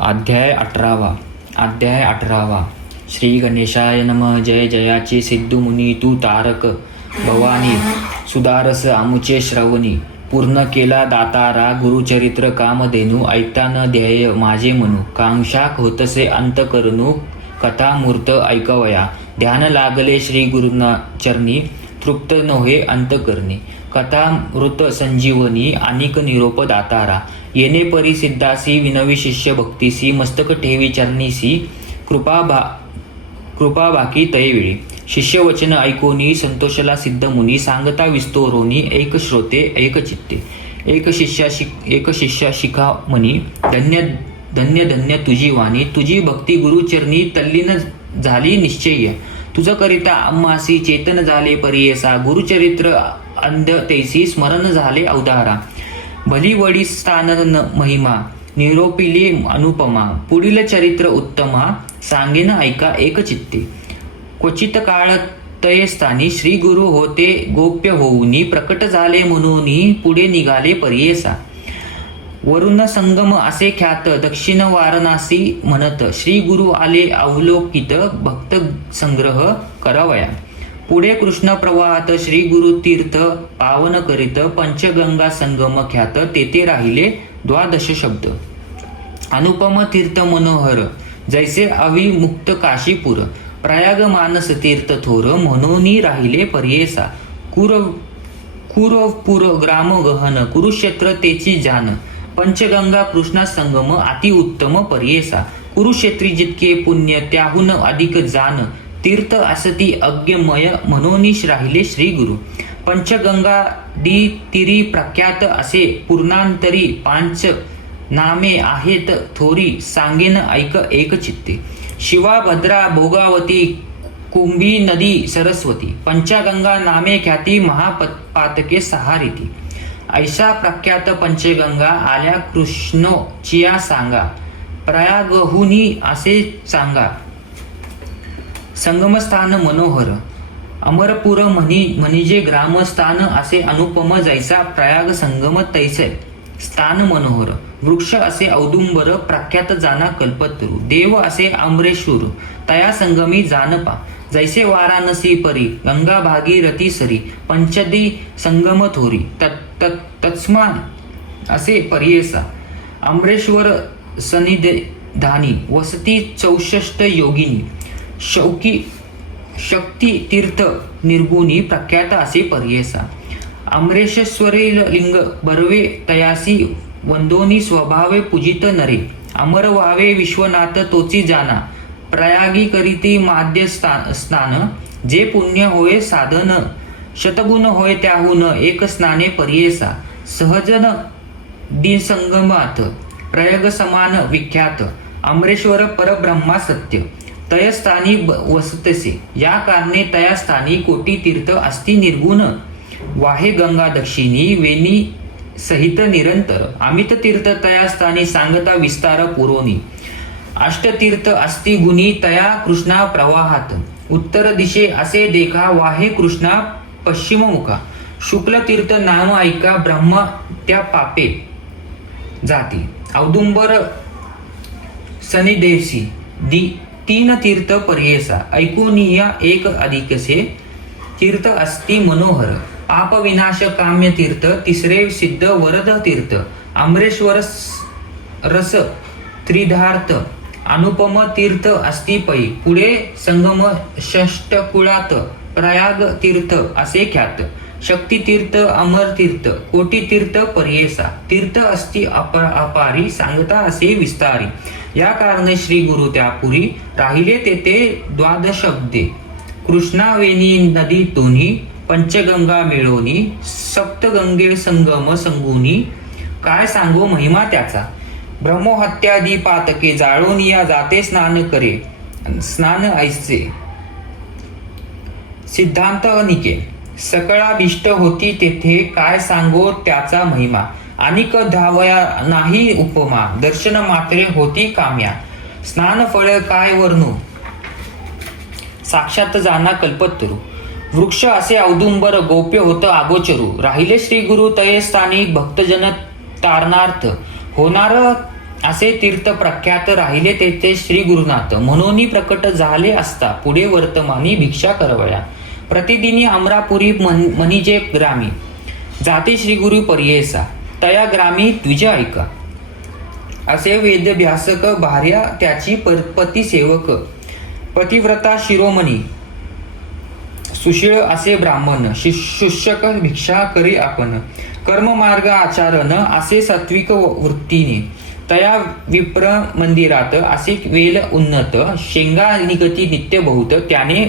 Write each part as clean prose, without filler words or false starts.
अध्याय 18 श्री गणेशाय नमः. जय जयाचे सिद्धू मुनी तू तारक भवानी, सुदारस आमुचे श्रवणी. पूर्ण केला दातारा गुरुचरित्र कामधेनू, ऐकता न ध्येय माझे मनू. कांक्षाक होतसे अंत करणू, कथा मूर्त ऐकवया. ध्यान लागले श्री गुरुना चरणी, तृप्त नव्हे अंत करणे. कथा मृत संजीवनी, अनिक निरोप दातारा. येणे परी सिद्धासी, विनवी शिष्य भक्तीसी. मस्तक ठेवी चरणीसी, कृपा बाकी तयवेळी. शिष्य वचन ऐकोनी, संतोषला सिद्ध मुनी. सांगता विस्तोरोनी, एक श्रोते एक चित्ते. एक शिष्या शिखा मनी. धन्य धन्य धन्य तुझी वाणी. तुझी भक्ती गुरुचरणी, तल्लीन झाली निश्चय. तुझ करिता आम्हासी, चेतन झाले परियसा. गुरुचरित्र अंध तैसी, स्मरण झाले अवधारा. भली वडी स्थान महिमा, निरोपिली अनुपमा. पुढील चरित्र उत्तमा, सांगेन ऐका एक चित्ते. क्वचित काळ तये स्थानी, श्री गुरु होते गोप्य होऊनी. प्रकट झाले म्हणून पुढे निघाले परियेसा. वरुण संगम असे ख्यात, दक्षिण वारणासी म्हणत. श्री गुरु आले अवलोकित, भक्त संग्रह करावया. पुढे कृष्ण प्रवाहात, श्री गुरु तीर्थ पावन करीत. पंचगंगा संगम ख्यात, तेथे राहिले द्वादश शब्द. अनुपम तीर्थ मनोहर, जैसे अविमुक्त काशीपूर. प्रयाग मानस तीर्थ थोर, म्हणून राहिले परियेसा. कुरपूर ग्राम गहन, कुरुक्षेत्र तेची जान. पंचगंगा कृष्णा संगम, अति उत्तम परियेसा. कुरुक्षेत्री जितके पुण्य, त्याहून अधिक जान. तीर्थ असती अज्ञमय, म्हणून राहिले श्री गुरु. पंचगंगा तिरी प्रख्यात असे, पूर्णांतरी पांच नामे आहेत थोरी. सांगेन ऐक एक चित्ते. शिवा भद्रा भोगावती, कुंभी नदी सरस्वती. पंचगंगा नामे ख्याती, महापातके सहारिती. ऐसा प्रख्यात पंचगंगा, आल्या कृष्ण चिया सांगा. प्रयागहुनी असे सांगा, संगमस्थान मनोहर. अमरपूर म्हणजे ग्रामस्थान असे, अनुपम जैसा प्रयाग संगम तैसे स्थान मनोहर. वृक्ष असे औदुंबर, प्रख्यात जाना कल्पतरू. देव असे अमरेश्वर, तया संगमी जानपा. जैसे वाराणसी परी, गंगा भागीरथी सरी. पंचदी संगम थोरी, तत्समान असे परियेसा. अमरेश्वर सनिधानी, वसती 64 योगिनी. शक्ती तीर्थ निर्गुणी, प्रख्यात असे परियेसा. अमरेश्वरी लिंग बर्वे, तयासी वंदोनी. स्वभावे पूजित नरे, अमर व्हावे विश्वनाथ तोची जाना. प्रयागी करीती माद्य स्नान, जे पुण्य होय साधन. शतगुण होय त्याहून, एक स्नाने परियेसा. सहजन दिन संगमात, प्रयाग समान विख्यात. अमरेश्वर परब्रह्मा सत्य, तय स्थानी वसतसे. या कारणे तया स्थानी, कोटी तीर्थ असती निर्गुण. वाहे गंगा दक्षिणी, वेणी सहित निरंतर. अमित तीर्थ तया स्थानी, सांगता विस्तार पुरोनी. अष्टतीर्थ अस्ति गुणी, तया कृष्णा प्रवाहात. उत्तर दिशे असे देखा, वाहे कृष्णा पश्चिम मुखा. शुक्ल तीर्थ नाम ऐका, ब्रह्म त्या पापे जाती. औदुंबर सनिदेवसी, 3 तीर्थ परियेसा. ऐकुनिया एक अधिकसे, तीर्थ अस्ति मनोहर. पाप विनाश काम्य तीर्थ, तिसरे सिद्ध वरद तीर्थ. अमरेश्वर रस त्रिधार्थ, अनुपम तीर्थ अस्ति पै. पुढे संगम षष्टकुळात, प्रयाग तीर्थ असे ख्यात. शक्ती तीर्थ, अमर तीर्थ, कोटी तीर्थ परियेसा. तीर्थ अस्ति अपारी, सांगता असे विस्तारी. या कारणे श्री गुरु त्यापुरी, राहिले तेथे द्वादशब्दे. कृष्णावेणी नदी दोन्ही, पंचगंगा मिळवणी. सप्तगंगे संगम संगुनी, काय सांगू महिमा त्याचा. ब्रह्महत्यादी पातके, जाळोनिया जाते स्नान करे. स्नान ऐसे सिद्धांत अनिके. सकळाभिष्ट होती तेथे, काय सांगो त्याचा महिमा. अनिक धावया नाही उपमा, दर्शन मात्रे होती काम्या. स्नान फळ काय वर्णू, साक्षात जाना कल्पतरू. वृक्ष असे औदुंबर, गोप्य होत अगोचरू. राहिले श्री गुरु तये स्थानी, भक्तजन तारणार्थ. होणार असे तीर्थ प्रख्यात राहिले तेथे श्री गुरुनाथ म्हणून प्रकट झाले असता पुढे वर्तमानी भिक्षा करवया प्रतिदिनी अमरापुरी म्हणिजे ग्रामी जाते श्री गुरु पर्येसा तया ग्रामी द्विज ऐका असे वेदभ्यासक भार्या त्याची पती सेवक पतिव्रता शिरोमणी सुशीळ असे ब्राह्मण शुष्यक भिक्षा करी आपण कर्ममार्ग आचरण असे सात्विक वृत्तीने तया विप्र मंदिरात असे वेल उन्नत शेंगा निगती नित्य बहुत त्याने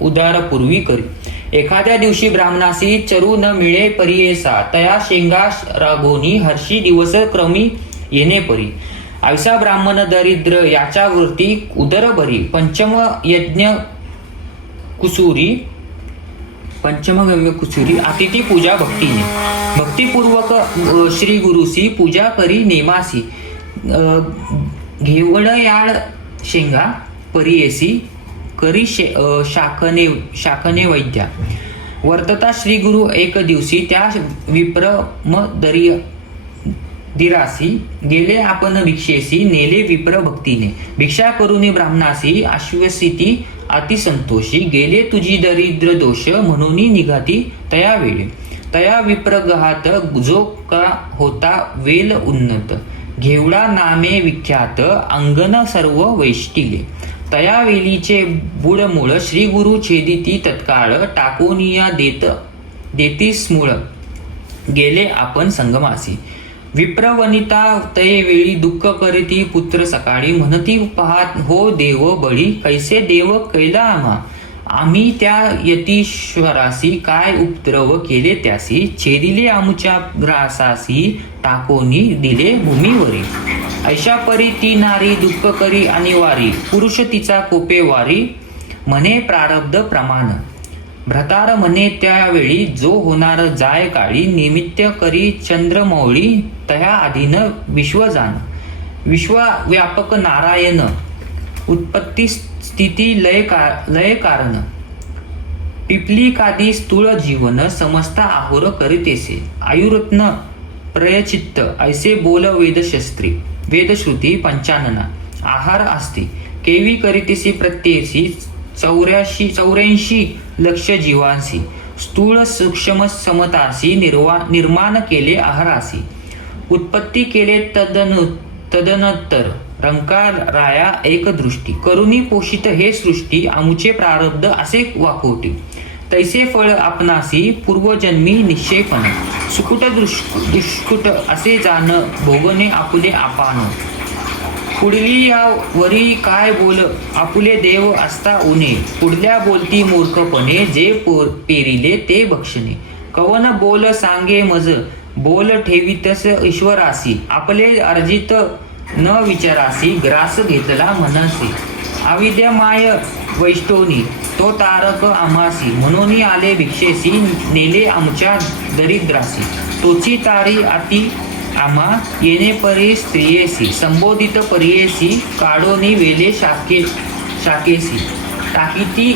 उदारपूर्वी करी एखाद्या दिवशी ब्राह्मणासी चरू न मिळे परियेसा तया शेंगा रागोनी हर्षी दिवस क्रमी येणे परी ऐसा ब्राह्मण दरिद्र याच्या वृत्ती उदर बरी पंचम कुसुरी अतिथी पूजा भक्तीने भक्तिपूर्वक श्री गुरुसी पूजा करी नेमासी घेवडयाळ शेंगा परियेसी करी शाकने वैद्या वर्तता श्री गुरु एक दिवशी त्या विप्रम दिरासी गेले आपण भिक्षेसी नेले विप्र भक्तीने भिक्षा करून ब्राह्मणासी आश्वसिती अतिसंतोषी गेले तुझी दरिद्र दोष म्हणून निघाती तया वेळी तया विप्रगहात जो का होता वेल उन्नत घेवडा नामे विख्यात अंगण सर्व वैष्टिले तया वेलीचे बुडमूळ श्री गुरु छेदिती तत्काळ टाकोनिया देतीस मूळ गेले आपण संगमासी विप्रवनिता तये वेळी दुःख करीती पुत्र सकाळी म्हणती पाहत हो देव बळी कैसे देव कैला आम्ही त्या यतीश्वरासी काय उपद्रव केले त्यासी छेदिले आमच्या ग्रासासी टाकोनी दिले भूमीवरी ऐशा परी ती नारी दुःख करी अनिवारी पुरुष तिचा कोपे वारी म्हणे प्रारब्ध प्रमाण भ्रतार म्हणे त्यावेळी जो होणार जाय काळी निमित्त करी चंद्रमौळी तया अधीन विश्वजान विश्वव्यापक नारायण उत्पत्ती स्थिती लय कारण पिपलिकादी स्थूळ जीवन समजता आहोर करीतेसे आयुरत्न प्रयचित्त ऐसे बोल वेदशस्त्री वेदश्रुती पंचानना आहार असते केवी करीतेसी प्रत्येसी 84 लक्ष जीवांसी स्थूळ सूक्ष्म समतासी निर्माण केले आहारासी उत्पत्ती केले तदनंतर रंकार राया एक दृष्टी करुणी पोषित हे सृष्टी आमुचे प्रारब्ध असे वाकोटी तैसे फळ आपणासी पूर्वजन्मी निश्चयपण सुकुट दुष्कुट असे जाण भोगणे आपुले आपान पुढली या वरी काय बोल आपुले देव असता उणे पुढल्या बोलती मूर्खपणे जे पेरिले ते भक्षणे कवन बोल सांगे मज बोल ठेवीतस ईश्वरासी आपले अर्जित न विचारासी ग्रास घेतला मनसे अविद्यमाय वैष्टोनी तो तारक आम्हासी म्हणून आले भिक्षेसी नेले आमच्या दरिद्रासी तोची तारी अति आम्हा येणे परी स्त्रियेसी संबोधित परियेसी काढोनी वेले शाकेसी टाकीती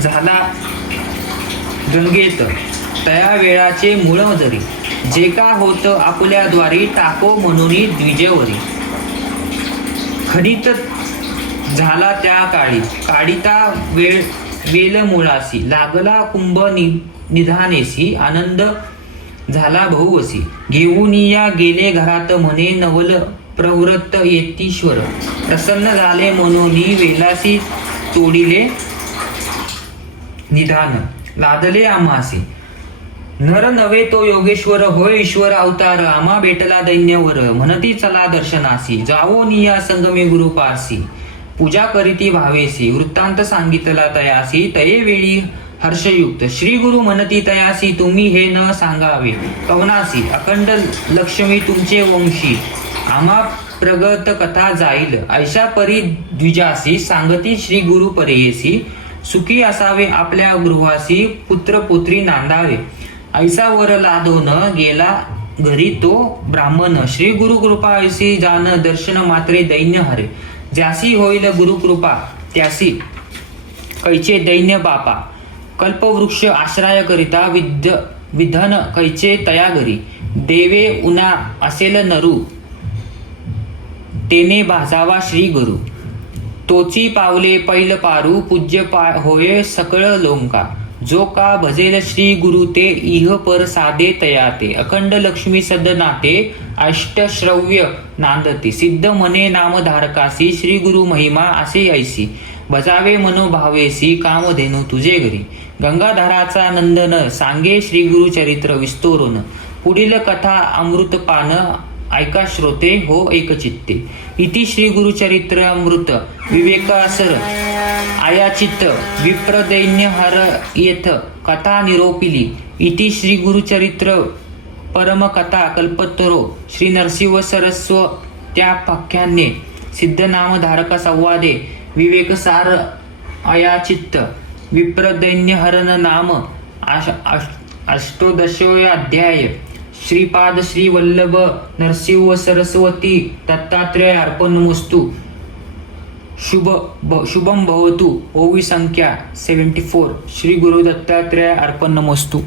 झाला गंगेत तया वेळाचे मूळ जरी जे का होत आपल्या द्वारी टाको म्हणून द्विजवरी खनित झाला त्या काढिता वेल मुळासी लागला कुंभ निधानेसी आनंद झाला बहुवसी घेऊन या गेले घरात म्हणे नवल प्रवृत्त येतीश्वर प्रसन्न झाले म्हणून वेलासी तोडिले निधान लादले आम्हासी नर नवे तो योगेश्वर होय ईश्वर अवतार आम्हा भेटला दैन्यवर म्हणती चला दर्शनासी जावो निया संगमे गुरुपासी पूजा करीती भावेसी वृत्तांत सांगितला तयासी तये वेळी हर्षयुक्त श्री गुरु म्हणती तयासी तुम्ही हे न सांगावे कवनासी अखंड लक्ष्मी तुमचे वंशी आम्हा प्रगत कथा जाईल ऐशा परी द्विजासी सांगती श्री गुरु परेयसी सुखी असावे आपल्या गृहासी पुत्र पुत्री नांदावे ऐसा वर लादोन गेला घरी तो ब्राह्मण श्री गुरु कृपा ऐसी जान दर्शन मात्रे दैन्य हरे ज्यासी होईल गुरुकृपा त्यासी कैचे दैन्य बापा कल्पवृक्ष आश्रय करिता विधन कैचे तया घरी देवे उना असेल नरू तेने भाजावा श्री गुरु. तोची पावले पैल पारू पूज्य होय सकळ लोंका. जो का भजेल श्री गुरु ते इह पर साधे तयाते. अखंड लक्ष्मी सद नाते अष्टश्रव्य नांदते. सिद्ध मने नामधारकासी श्री गुरु महिमा असे ऐसी. बजावे मनोभावेसी कामधेनु तुझे घरी. गंगाधराचा नंदन सांगे श्री गुरु चरित्र विस्तोरून. पुढील कथा अमृतपान ऐका श्रोते हो एकचित्ते. इति श्री गुरुचरित्र अमृत विवेकासर आयाचित विप्रदैन्य हर येथ कथा निरोपिली. इति श्री गुरुचरित्र परम कथा कल्पतरो श्री नरसिंह सरस्व त्याख्याने सिद्धनामधारक संवादे विवेकसार अयाचित विप्रदैन्य हरण नाम अष्टोदशोय अध्याय. श्रीपाद श्री वल्लभ नरसिंह सरस्वती दत्तात्रेय अर्पणमस्तु. शुभम भवतु. ओवी संख्या 74. श्री गुरु दत्तात्रेय अर्पणमस्तु.